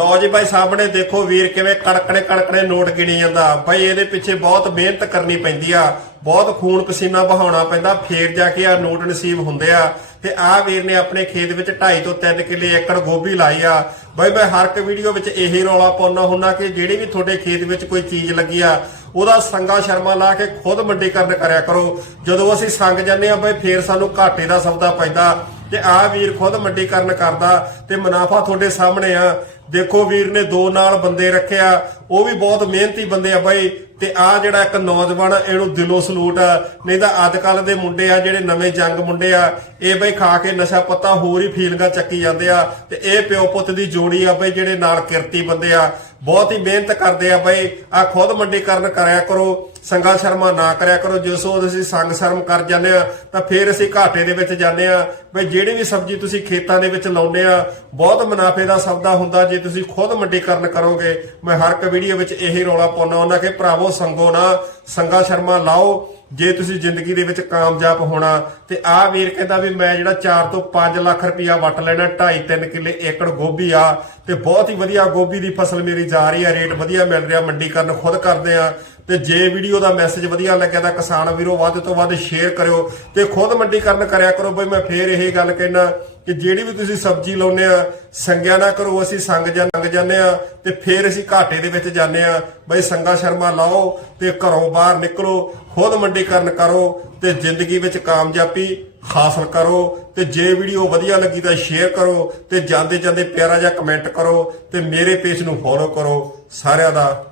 ਲਓ ਜੀ ਭਾਈ ਸਾਹਮਣੇ ਦੇਖੋ ਵੀਰ ਕਿਵੇਂ ਕੜਕੜੇ ਕੜਕੜੇ ਨੋਟ ਗਿਣੀ ਜਾਂਦਾ। ਭਾਈ ਇਹਦੇ ਪਿੱਛੇ ਬਹੁਤ ਮਿਹਨਤ ਕਰਨੀ ਪੈਂਦੀ ਆ। ਬਹੁਤ ਖੂਨ ਪਸੀਨਾ ਬਹਾਉਣਾ ਪੈਂਦਾ। ਫੇਰ ਜਾ ਕੇ ਆ ਨੋਟ ਨਸੀਬ ਹੁੰਦੇ ਆ। ਤੇ ਆ ਵੀਰ ਨੇ ਆਪਣੇ ਖੇਤ ਵਿੱਚ 2.5 ਤੋਂ 3 ਕਿੱਲੇ ਏਕੜ ਗੋਭੀ ਲਾਈ ਆ। ਬਾਈ ਮੈਂ ਹਰ ਇੱਕ ਵੀਡੀਓ ਵਿੱਚ ਇਹੀ ਰੌਲਾ ਪਾਉਣਾ ਹੁੰਦਾ ਕਿ ਜਿਹੜੀ ਵੀ ਤੁਹਾਡੇ ਖੇਤ ਵਿੱਚ ਕੋਈ ਚੀਜ਼ ਲੱਗੀ ਆ, ਉਹਦਾ ਸੰਗਾ ਸ਼ਰਮਾ ਲਾ ਕੇ ਖੁਦ ਮੰਡੀਕਰਨ ਕਰਿਆ ਕਰੋ। ਜਦੋਂ ਅਸੀਂ ਸੰਗ ਜਾਂਦੇ ਆ ਭਾਈ ਫੇਰ ਸਾਨੂੰ ਘਾਟੇ ਦਾ ਸੌਦਾ ਪੈਂਦਾ। ਤੇ ਆ ਵੀਰ ਖੁਦ ਮੰਡੀਕਰਨ ਕਰਦਾ ਤੇ ਮੁਨਾਫਾ ਤੁਹਾਡੇ ਸਾਹਮਣੇ ਆ। ਦੇਖੋ ਵੀਰ ਨੇ ਦੋ ਨਾਲ ਬੰਦੇ ਰੱਖਿਆ ਉਹ ਵੀ ਬਹੁਤ ਮਿਹਨਤੀ ਬੰਦੇ ਆ ਬਾਈ। ਤੇ ਆ ਜਿਹੜਾ ਇੱਕ ਨੌਜਵਾਨ ਇਹਨੂੰ ਦਿਲੋਂ ਸਲੂਟ ਆ। ਨਹੀਂ ਤਾਂ ਅੱਜ ਕੱਲ ਦੇ ਮੁੰਡੇ ਆ, ਜਿਹੜੇ ਨਵੇਂ ਜੰਗ ਮੁੰਡੇ ਆ, ਇਹ ਬਈ ਖਾ ਕੇ ਨਸ਼ਾ ਪੱਤਾ ਹੋਰ ਹੀ ਫੀਲਿੰਗਾਂ ਚੱਕੀ ਜਾਂਦੇ ਆ। ਤੇ ਇਹ ਪਿਓ ਪੁੱਤ ਦੀ ਜੋੜੀ ਆ ਬਈ, ਜਿਹੜੇ ਨਾਲ ਕਿਰਤੀ ਬੰਦੇ ਆ। ਬਹੁਤ ਹੀ ਮਿਹਨਤ ਕਰਦੇ ਆ ਬਈ। ਆ ਖੁਦ ਮੰਡੀਕਰਨ ਕਰਿਆ ਕਰੋ। ਸੰਗਾ ਸ਼ਰਮਾ ਨਾ ਕਰਿਆ ਕਰੋ। ਜੇ ਸੋ ਅਸੀਂ ਸੰਗ ਸ਼ਰਮ ਕਰ ਜਾਂਦੇ ਆ, ਤਾਂ ਫੇਰ ਅਸੀਂ ਘਾਟੇ ਦੇ ਵਿੱਚ ਜਾਂਦੇ ਆ। ਬਈ ਜਿਹੜੀ ਵੀ ਸਬਜ਼ੀ ਤੁਸੀਂ ਖੇਤਾਂ ਦੇ ਵਿੱਚ ਲਾਉਂਦੇ ਆ, ਬਹੁਤ ਮੁਨਾਫੇ ਦਾ ਸੌਦਾ ਹੁੰਦਾ ਜੇ ਤੁਸੀਂ ਖੁਦ ਮੰਡੀਕਰਨ ਕਰੋਗੇ। ਮੈਂ ਹਰ ਇੱਕ ਵੀਡੀਓ ਵਿੱਚ ਇਹੀ ਰੌਲਾ ਪਾਉਣਾ ਉਹਨਾਂ ਕਿ ਭਰਾਵੋ ਸੰਗੋ ਨਾ ਸੰਗਾ ਸ਼ਰਮਾ ਲਾਓ। ਜੇ ਤੁਸੀਂ ਜ਼ਿੰਦਗੀ ਦੇ ਵਿੱਚ ਕਾਮਯਾਬ ਹੋਣਾ ਤੇ ਆਹ ਵੀਰ ਕਹਿੰਦਾ ਵੀ ਮੈਂ ਜਿਹੜਾ 4 ਤੋਂ 5 ਲੱਖ ਰੁਪਇਆ ਵੱਟ ਲੈਣਾ 2.5 3 ਕਿੱਲੇ ਏਕੜ ਗੋਭੀ ਆ ਤੇ ਬਹੁਤ ਹੀ ਵਧੀਆ ਗੋਭੀ ਦੀ ਫਸਲ ਮੇਰੀ ਜਾ ਰਹੀ ਆ, ਰੇਟ ਵਧੀਆ ਮਿਲ ਰਿਹਾ ਮੰਡੀਕਰਨ ਖੁਦ ਕਰਦੇ ਆ। ਤੇ ਜੇ ਵੀਡੀਓ ਦਾ ਮੈਸੇਜ ਵਧੀਆ ਲੱਗਿਆ ਤਾਂ ਕਿਸਾਨ ਵੀਰੋ ਵੱਧ ਤੋਂ ਵੱਧ ਸ਼ੇਅਰ ਕਰਿਓ ਤੇ ਖੁਦ ਮੰਡੀਕਰਨ ਕਰਿਆ ਕਰੋ। ਬਈ ਮੈਂ ਫੇਰ ਇਹ ਗੱਲ ਕਹਿਣਾ ਕਿ ਜਿਹੜੀ ਵੀ ਤੁਸੀਂ ਸਬਜ਼ੀ ਲਾਉਨੇ ਆ, ਸੰਗਿਆ ਨਾ ਕਰੋ, ਅਸੀਂ ਸੰਗ ਜਾਂ ਲੰਗ ਜਾਂਦੇ ਆ ਤੇ ਫੇਰ ਅਸੀਂ ਘਾਟੇ ਦੇ ਵਿੱਚ ਜਾਂਦੇ ਆ। ਬਈ ਸੰਗਾ ਸ਼ਰਮਾ ਲਾਓ ਤੇ ਘਰੋਂ ਬਾਹਰ ਨਿਕਲੋ, ਖੁਦ ਮੰਡੀਕਰਨ ਕਰੋ ਤੇ ਜ਼ਿੰਦਗੀ ਵਿੱਚ ਕਾਮਯਾਬੀ ਹਾਸਲ ਕਰੋ ਤੇ ਜੇ ਵੀਡੀਓ ਵਧੀਆ ਲੱਗੀ ਤਾਂ ਸ਼ੇਅਰ ਕਰੋ ਤੇ ਜਾਂਦੇ ਜਾਂਦੇ ਪਿਆਰਾ ਜਿਹਾ ਕਮੈਂਟ ਕਰੋ ਤੇ ਮੇਰੇ ਪੇਜ ਨੂੰ ਫੋਲੋ ਕਰੋ। ਸਾਰਿਆਂ ਦਾ